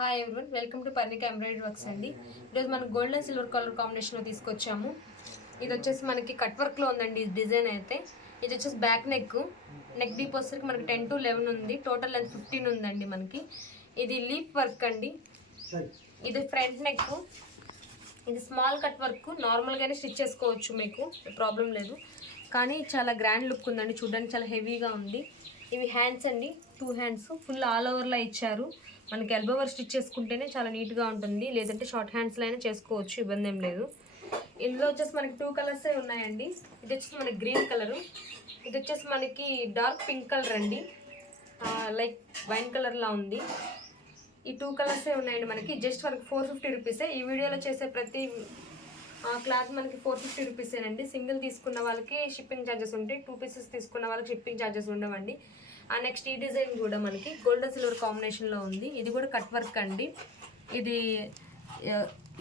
Hi everyone, welcome to Parnika embroidery works అండి. ఈరోజు మనం గోల్డ్ అండ్ సిల్వర్ కలర్ కాంబినేషన్లో తీసుకొచ్చాము. ఇది వచ్చేసి మనకి కట్ వర్క్లో ఉందండి. ఈ డిజైన్ అయితే ఇది వచ్చేసి బ్యాక్ నెక్ డీప్ వచ్చేసరికి మనకి 10 to 11 ఉంది. టోటల్ లెంత్ 15 ఉందండి మనకి. ఇది లీఫ్ వర్క్ అండి. ఇది ఫ్రంట్ నెక్. ఇది స్మాల్ కట్ వర్క్, నార్మల్గానే స్టిచ్ చేసుకోవచ్చు, మీకు ప్రాబ్లం లేదు. కానీ చాలా గ్రాండ్ లుక్ ఉందండి, చూడడానికి చాలా హెవీగా ఉంది. ఇవి హ్యాండ్స్ అండి, 2 హ్యాండ్స్ ఫుల్ ఆల్ ఓవర్లా ఇచ్చారు. మనకి ఎల్బో వర్క్ స్టిచ్ చేసుకుంటేనే చాలా నీట్గా ఉంటుంది, లేదంటే షార్ట్ హ్యాండ్స్లో అయినా చేసుకోవచ్చు, ఇబ్బంది ఏం లేదు. ఇందులో వచ్చేసి మనకి 2 కలర్సే ఉన్నాయండి. ఇది వచ్చేసి మనకి గ్రీన్ కలరు, ఇది వచ్చేసి మనకి డార్క్ పింక్ కలర్ అండి, లైక్ వైన్ కలర్లా ఉంది. ఈ 2 కలర్సే ఉన్నాయండి మనకి. జస్ట్ మనకి 450 రూపీసే. ఈ వీడియోలో చేసే ప్రతి క్లాత్ మనకి 450 రూపీసేనండి. సింగిల్ తీసుకున్న వాళ్ళకి షిప్పింగ్ ఛార్జెస్ ఉంటాయి, 2 పీసెస్ తీసుకున్న వాళ్ళకి షిప్పింగ్ ఛార్జెస్ ఉండవండి. నెక్స్ట్ ఈ డిజైన్ కూడా మనకి గోల్డ్ అండ్ సిల్వర్ కాంబినేషన్లో ఉంది. ఇది కూడా కట్ వర్క్ అండి. ఇది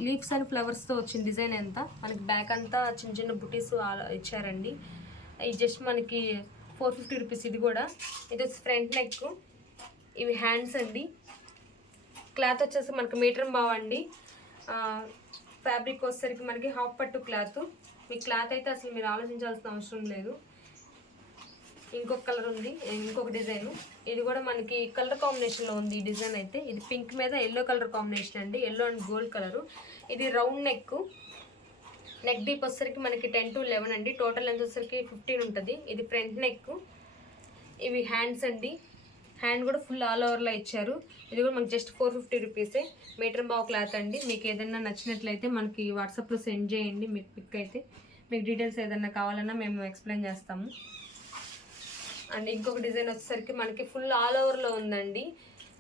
లీవ్స్ అండ్ ఫ్లవర్స్తో వచ్చిన డిజైన్. ఎంత మనకి బ్యాక్ అంతా చిన్న చిన్న బుటీస్ ఇచ్చారండి. ఇది జస్ట్ మనకి 450 రూపీస్. ఇది కూడా ఇది ఫ్రంట్ నెక్. ఇవి హ్యాండ్స్ అండి. క్లాత్ వచ్చేసి మనకి మీటర్ బావండి. ఫ్యాబ్రిక్ వచ్చేసరికి మనకి హాఫ్ పట్టు క్లాత్. మీ క్లాత్ అయితే అసలు మీరు ఆలోచించాల్సిన అవసరం లేదు. ఇంకొక కలర్ ఉంది, ఇంకొక డిజైన్. ఇది కూడా మనకి కలర్ కాంబినేషన్లో ఉంది. ఈ డిజైన్ అయితే ఇది పింక్ మీద ఎల్లో కలర్ కాంబినేషన్ అండి, ఎల్లో అండ్ గోల్డ్ కలరు. ఇది రౌండ్ నెక్ డీప్ వచ్చేసరికి మనకి 10 to 11 అండి. టోటల్ లెంత్ వచ్చేసరికి 15 ఉంటుంది. ఇది ఫ్రంట్ నెక్. ఇవి హ్యాండ్స్ అండి. హ్యాండ్ కూడా ఫుల్ ఆల్ ఓవర్లో ఇచ్చారు. ఇది కూడా మనకి జస్ట్ 450 రూపీసే. మీటర్ బావ్ క్లాత్ అండి. మీకు ఏదైనా నచ్చినట్లయితే మనకి వాట్సాప్లో సెండ్ చేయండి. మీకు పిక్ అయితే మీకు డీటెయిల్స్ ఏదైనా కావాలన్నా మేము ఎక్స్ప్లెయిన్ చేస్తాము. అండ్ ఇంకొక డిజైన్ వచ్చేసరికి మనకి ఫుల్ ఆల్ ఓవర్లో ఉందండి.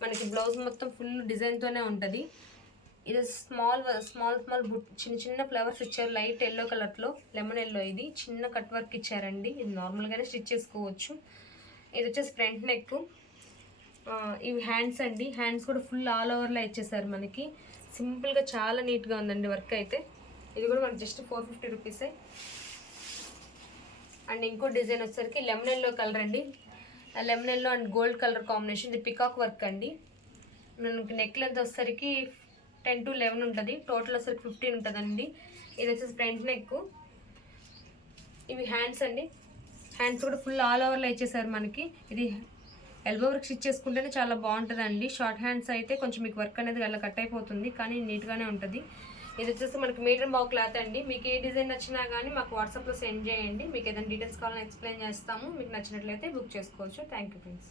మనకి బ్లౌజ్ మొత్తం ఫుల్ డిజైన్తోనే ఉంటుంది. ఇది స్మాల్ చిన్న చిన్న ఫ్లవర్స్ ఇచ్చారు, లైట్ ఎల్లో కలర్లో, లెమన్ ఎల్లో. ఇది చిన్న కట్ వర్క్ ఇచ్చారండి. ఇది నార్మల్గానే స్టిచ్ చేసుకోవచ్చు. ఇది వచ్చేసి ఫ్రంట్ నెక్. ఇవి హ్యాండ్స్ అండి. హ్యాండ్స్ కూడా ఫుల్ ఆల్ ఓవర్లో ఇచ్చేసారు మనకి. సింపుల్గా చాలా నీట్గా ఉందండి వర్క్ అయితే. ఇది కూడా మనకి జస్ట్ 450 రూపీసే. అండ్ ఇంకో డిజైన్ వచ్చేసరికి లెమన్ ఎల్లో కలర్ అండి. Lemon yellow and gold colour combination. ఇది పికాక్ వర్క్ అండి. మనకి నెక్ లెంత్ వచ్చేసరికి 10 to 11 ఉంటుంది. టోటల్ వచ్చేసరికి 15 ఉంటుందండి. ఇది వచ్చేసి ఫ్రంట్ నెక్. ఇవి హ్యాండ్స్ అండి. హ్యాండ్స్ కూడా ఫుల్ ఆల్ ఓవర్లో ఇచ్చేసారు మనకి. ఇది ఎల్బో వర్క్ స్టిచ్ చేసుకుంటేనే చాలా బాగుంటుందండి. షార్ట్ హ్యాండ్స్ అయితే కొంచెం మీకు వర్క్ అనేది అలా కట్ అయిపోతుంది, కానీ నీట్గానే ఉంటుంది. ఇది వచ్చేసి మనకి మీటర్ బావ్ క్లాత్ అండి. మీకు ఏ డిజైన్ నచ్చినా కానీ మాకు వాట్సాప్లో సెండ్ చేయండి. మీకు ఏదైనా డీటెయిల్స్ కావాలని ఎక్స్ప్లెయిన్ చేస్తాము. మీకు నచ్చినట్లయితే బుక్ చేసుకోవచ్చు. Thank you friends.